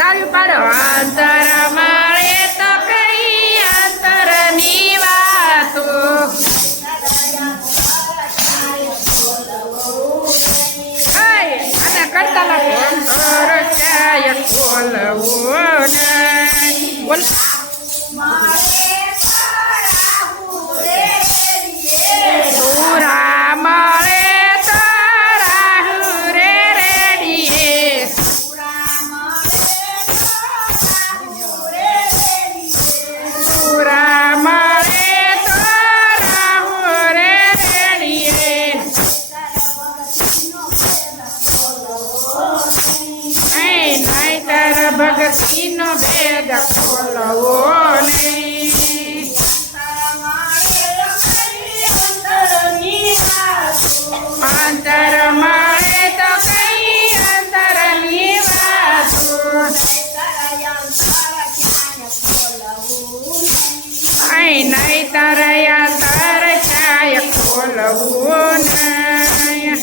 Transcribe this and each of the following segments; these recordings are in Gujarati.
સારી પાડો અંતર મળે તો કઈ અંતરની વાતો અને કરતા લાગે અંતર ક્યાંય ખોલવું નહીં બોલ સુરા મળે તો રાહુ રે રેડીએ સુરા મળે તો રાહુ રે રેડીએ નહીતર ભક્તિનો ભેદ ખોલવો નહીં અંતર મળે તો કઈ અંતરની વાતો નહીતર અંતર ક્યાંય ખોલવું નહીં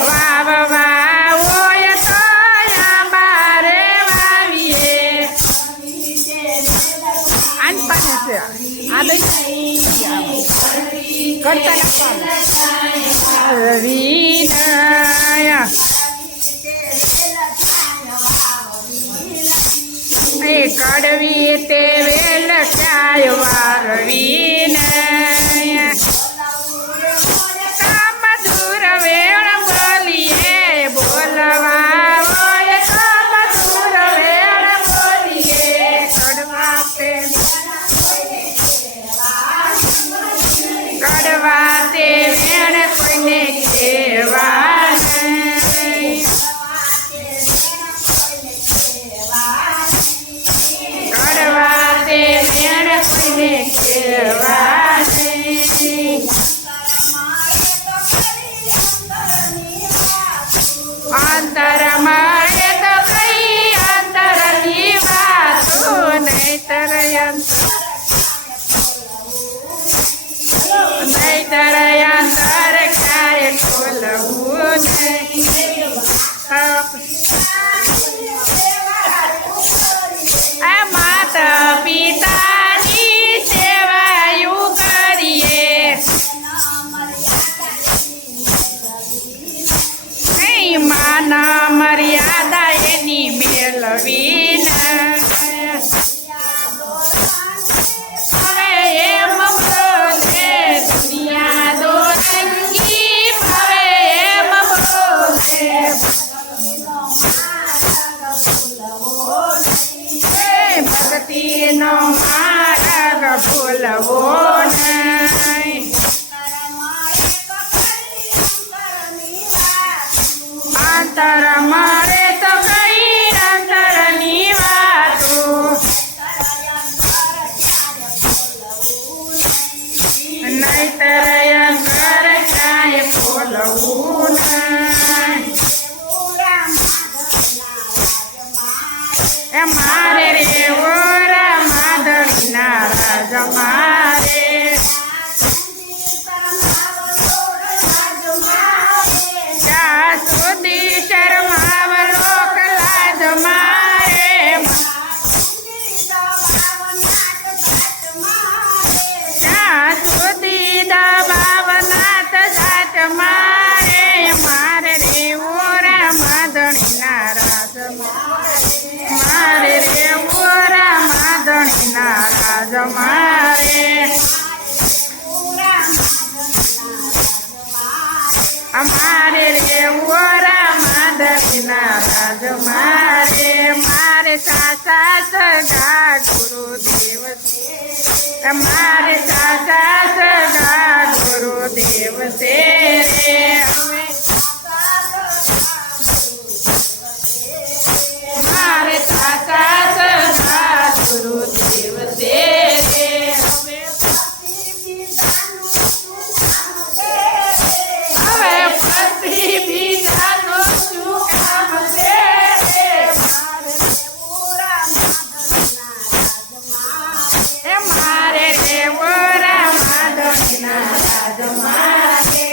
વાવ વાવો તો બારે વાવીએ આન પાને છે આ દઈ કરતા વિનય એ કડવી તે વેલ ક્યાય વારવી નય મધુર વેળ બોલીએ બોલવા હોય તો મધુર વેળ બોલીએ કડવા તે વેળ કોઈને કહેવા નહીં કડવા તે વેળ કોઈને કહેવા નહીં અંતર મળે તો કઈ અંતરની વાતો નહીતર નહીતર અંતર ક્યાંય ખોલવું નહીં માતા પિતાની સેવાયું કરીએ માના મર્યાદા એની મેળવી હવે એમ બોલે દુનિયા દોરંગી હવે એમ બોલે ભક્તિનો માર્ગ ભૂલવો નહીં અંતર મળે તો કઈ અંતરની વાતો નહીતર અંતર ક્યાંય ખોલવું નહીં એ મારે રે ઓરા માધવીના રાજ મારે ત્યાં સુધી શરમાવ લોક લાજ મારે ત્યાં સુધી દબાવ નાથ જાત મારે મારે રે ઓરા માધણીના રાજ મારે રે ઓરા માધણીના રાજ મારે અમારે રે ઓરા માધવીના રાજ મારે મારે સાસા સગા ગુરુદેવ મારે સાસા સગા ગુરુદેવ છે રે મારે સાસા સગા ગુરુદેવ છે રે હવે પતિ બીજાનો શું કામ છે મારે રે ઓરા માધવના રાજ મારે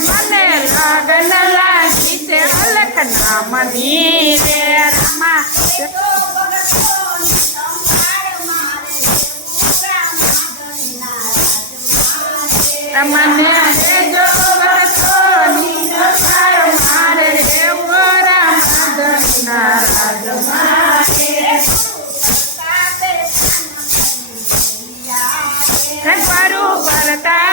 મને લગન લાગી છે અલખના મની રે રમા મને જો વરસોની દશાય મારે દેવો રામધનના રાજમાં પરું કરતા